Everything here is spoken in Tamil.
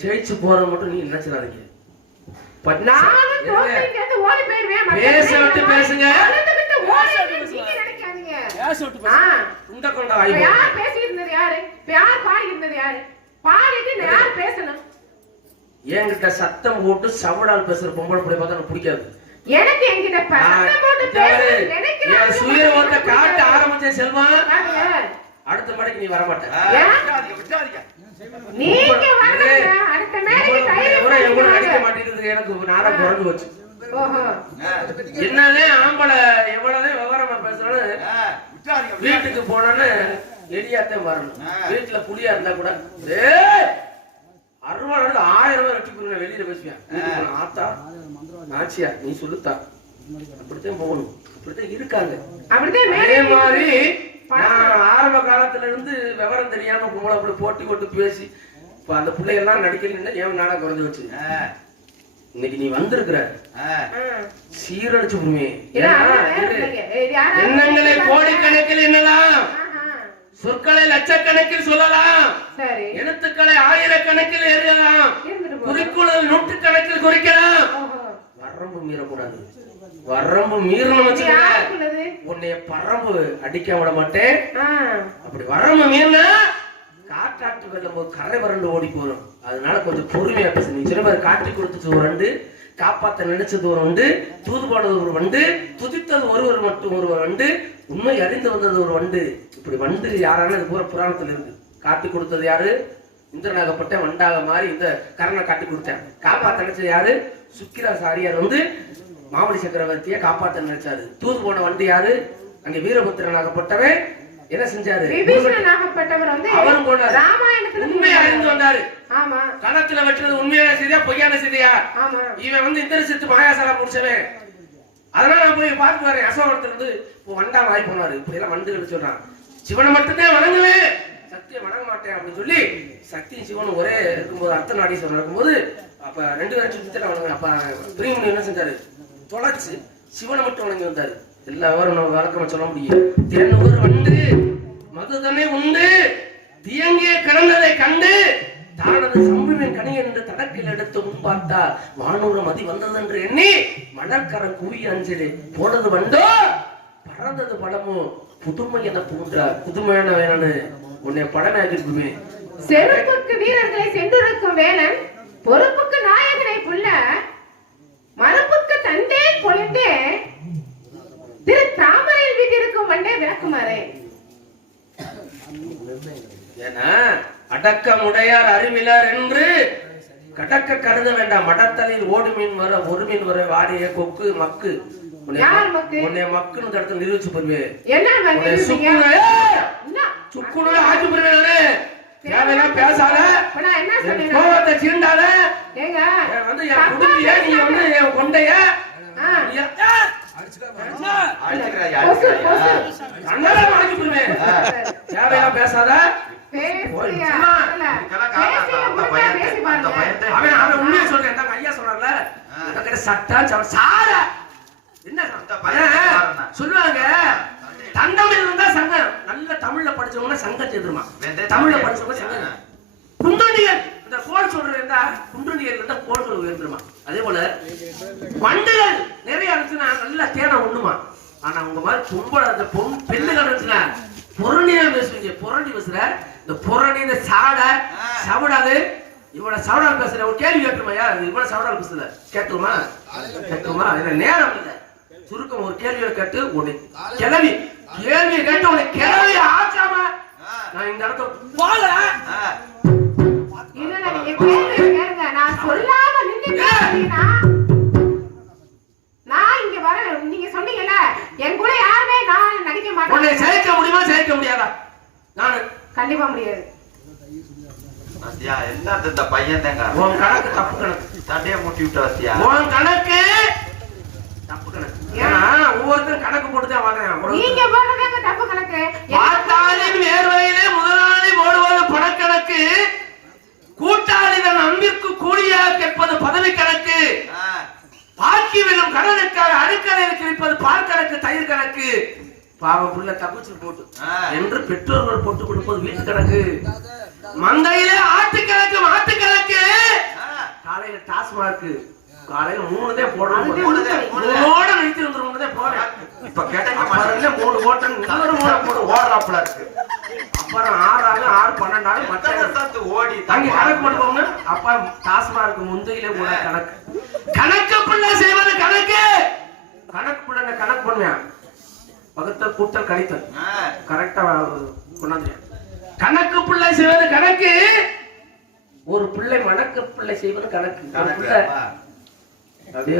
ஜெயிச்சு போறது மட்டும் நீங்க நினைச்சிடாதீங்க பேச விட்டு பேசுங்க. உண்ட கொண்ட ஆய்வு யார் பேசிட்டு இருந்தது யாரு யார் பாடி இருந்தது யாரு? பாடிட்டு இந்த யார் பேசணும்? என்கிட்ட சத்தம் போட்டு சவடால் பேசுற பொம்பளை பிள்ளை பார்த்தா எனக்கு பிடிக்காது. எனக்கு என்கிட்ட சத்தம் போட்டு இங்க பாரு, பேச நினைக்கிறேன். என் சுயரூபத்தை காட்ட ஆரம்பிச்சேன் செல்வா. அடுத்த மடைக்கு நீ வர மாட்ட ஏன்? விட்டாதீங்க, விட்டாதீங்க. நீங்க வரணுங்க. அடுத்த மேடைக்கு தைரியம் எவ்வளவு எவ்வளவு நடிக்க பண்ணுங்க. மாட்டேங்குது எனக்கு நாடகம் குறைஞ்சு. என்னதே ஆம்பளை எவ்வளவுதான் விவரமா பேசுறாலும். வீட்டுக்கு போனோன்னு எலியாத்தான் வரணும். வீட்டுல புளியா இருந்தா கூட டேய், அறுபது ஆயிரம் ரூபாய் கொடுங்க வெளியில பேசுவேன் ஆத்தா ஆச்சியா நீ சொல்லுத்தா அப்படித்தான் போகணும் அப்படித்தான் இருக்காங்க அப்படித்தான் அதே மாதிரி. நான் ஆரம்ப காலத்துல இருந்து விவரம் தெரியாம பொம்பளை அப்படி போட்டி போட்டு பேசி இப்ப அந்த பிள்ளைகள்லாம் நடிக்கலன்னா ஏன் நாடகம் குறைஞ்சு வச்சு? ஆ, இன்னைக்கு நீ வந்திருக்கிற. சீரழிச்சு விடுமே எண்ணங்களை கோடிக்கணக்கில் ஆஹா. சொற்களை லட்சக்கணக்கில் சொல்லலாம். சரி. எழுத்துக்களை ஆயிரக்கணக்கில் எழுதலாம். குறிக்கோள் நூற்றுக்கணக்கில் குறிக்கலாம். ஓஹோ. வரம்பு மீறக்கூடாது. வரம்பு மீறணும் வச்சுக்கோங்க? உன்னைய பரம்பு அடிக்க விட மாட்டேன். அப்படி வரம்பு மீறினா காட்டாற்று வெள்ளம் போது கரை வறண்டு ஓடி போறோம் அதனால கொஞ்சம் பொறுமையா பேசு நீ சில பேர் காட்டி கொடுத்தது ஒரு வண்டு காப்பாத்த நினைச்சது ஒரு வண்டு தூது போனது ஒரு வண்டு துதித்தது ஒருவர் மட்டும் ஒருவர் வண்டு உண்மை அறிந்து வந்தது ஒரு வண்டு. இப்படி வண்டு யாரான இது பூரா புராணத்துல இருக்கு. காட்டி கொடுத்தது யாரு? இந்திரனாகப்பட்ட வண்டாக மாறி இந்த கரணை காட்டி கொடுத்தேன் காப்பாத்த நினைச்சது யாரு? சுக்கிரா சாரியார் வந்து மாமணி சக்கரவர்த்தியை காப்பாத்த நினைச்சாரு. தூது போன வண்டு யாரு? அங்க வீரபுத்திரனாகப்பட்டவன். என்ன செஞ்சாரு? விபீஷணனாகப்பட்டவர் வந்து அவரும் போனாரு. ராமாயணத்துல உண்மையை அறிந்து வந்தாரு. ஆமா. கணத்துல வெட்டுறது உண்மையான செய்தியா பொய்யான செய்தியா? ஆமா. இவன் வந்து இந்த சித்து மகாசாலா முடிச்சவன். அதனால நான் போய் பார்த்து வரேன். அசோகத்துல இருந்து இப்போ வண்டா வாய் போனாரு. இப்படி எல்லாம் வண்டுகள் சொல்றான். சிவனை மட்டும்தான் வணங்குவேன். சக்தியை வணங்க மாட்டேன் அப்படின்னு சொல்லி சக்தி சிவனும் ஒரே இருக்கும்போது அர்த்த நாடீஸ்வரர் இருக்கும்போது அப்ப ரெண்டு பேரும் சுத்தி வணங்க அப்ப பிரியமுனி என்ன செஞ்சாரு? தொலைச்சு சிவனை மட்டும் வணங்கி வந்தாரு. எல்லா விவரம் நம்ம வழக்கமா சொல்ல முடியும். வந்து வண்டு மதுதனை உண்டு தியங்கே கிடந்ததை கண்டு தானது சம்புவின் கனியை என்று தடக்கில் எடுத்து முன் பார்த்தா வானூர மதி வந்தது என்று எண்ணி மலர்கர குவி அஞ்சலி போனது வண்டோ பறந்தது படமும் புதுமை என பூன்றார் புதுமையான வேணனு உன்னை இருக்குமே செருப்புக்கு வீரர்களை சென்றிருக்கும் வேலன் பொறுப்புக்கு நாயகனை புள்ள விளக்குமாறே ஏன்னா அடக்கமுடையார் அறிவிலார் என்று கடக்க கருத வேண்டாம். மடத்தலையில் ஓடு மீன் வர ஒரு மீன் வர வாரிய கொக்கு மக்கு. உன்னை மக்குன்னு நிரூபிச்சு சுக்குனு ஆக்கி போயிருவேன் தேவையெல்லாம் பேசாத? கோபத்தை சீண்டாத வந்து என் தப்பா குடும்பிய நீ பேசாத. வந்து என் கொண்டைய ஆ, நீ- ஆ! அடிச்சுக்கிறாயா, தேவையெல்லாம் பேசாத. சொல்லுவாங்க. இருந்தா சங்கம். நல்ல தமிழ்ல படிச்சவங்க சங்கம் சேர்ந்துருமா தமிழ்ல. படிச்சவங்க சங்கம். குண்டண்டியல் இந்த கோல் சொல்றது இருந்தா இருந்தா கோல்கள் உயர்ந்துருமா அதே போல வண்டுகள் நிறைய இருந்துச்சுன்னா நல்லா தேனை ஒண்ணுமா? ஆனா உங்க மாதிரி பொம்பளை அந்த பொன் பெண்ணுகள் இருந்துச்சுன்னா புரணியா பேசுவீங்க புரணி பேசுற? இந்த புரணி இந்த சாடை சவடாது. இவனை சவடால் பேசுற ஒரு கேள்வி கேட்டுருமாயா இவனை சவடால் பேசுற. கேட்டுருமா கேட்டுருமா இதுல நேரம் இல்ல. சுருக்கம் ஒரு கேள்வியை கேட்டு உன்னை கிளவி கேள்வியை கேட்டு உன்னை கிளவி ஆச்சாம? நான் இந்த இடத்த போல. நான் சொல்லாம பாத்தியா, எல்லாம் இந்த பையன் தாங்க? உன் கணக்கு தப்பு கணக்கு. தண்டைய மூட்டி விட்ட வத்தியா? உன் கணக்கு தப்பு கணக்கு. ஏன்னா ஒவ்வொருத்தரும் கணக்கு போட்டு தான் வாங்குறேன் நீங்க போடுறதாங்க தப்பு கணக்கு. பார்த்தாலின் வேர்வையிலே முதலாளி போடுவது பணக்கணக்கு. கூட்டாளி தன் அன்பிற்கு கூலியா கேட்பது பதவி கணக்கு. பாக்கி விழும் கடனுக்காக அடுக்கலையில் கிடைப்பது பால் கணக்கு தயிர் கணக்கு. பாவம் புள்ள தப்பிச்சு போட்டு. என்று பெற்றோர்கள் போட்டு கொடுப்பது வீட்டு கணக்கு. மந்தையிலே ஆட்டு கணக்கு மாட்டு கணக்கு ஆ, காலையில டாஸ்மார்க் காலையில மூணுதே போடணும். மூணுதே, மூணுதே. மூணோட நிறுத்தி வந்துருந்தே போறேன் இப்ப. இல்ல மூணு ஓட்டம் இன்னொரு மூணு போடு ஓடுறாப்புல இருக்கு. அப்புறம் ஆறாவது ஆறு பன்னெண்டாவது எத்தனை மத்த சத்து ஓடி அங்க கணக்கு பண்ணுவோம்னா அப்பா டாஸ்மார்க் முந்தையில கூட கணக்கு. கணக்கு பிள்ளை செய்வது கணக்கு. கணக்கு பிள்ளை கணக்கு பண்ணுவேன்? பகுத்தல் கூட்டல் கழித்தல். கரெக்டா கொண்டாந்து கணக்கு பிள்ளை செய்வது கணக்கு. ஒரு பிள்ளை மணக்கு பிள்ளை செய்வது கணக்கு.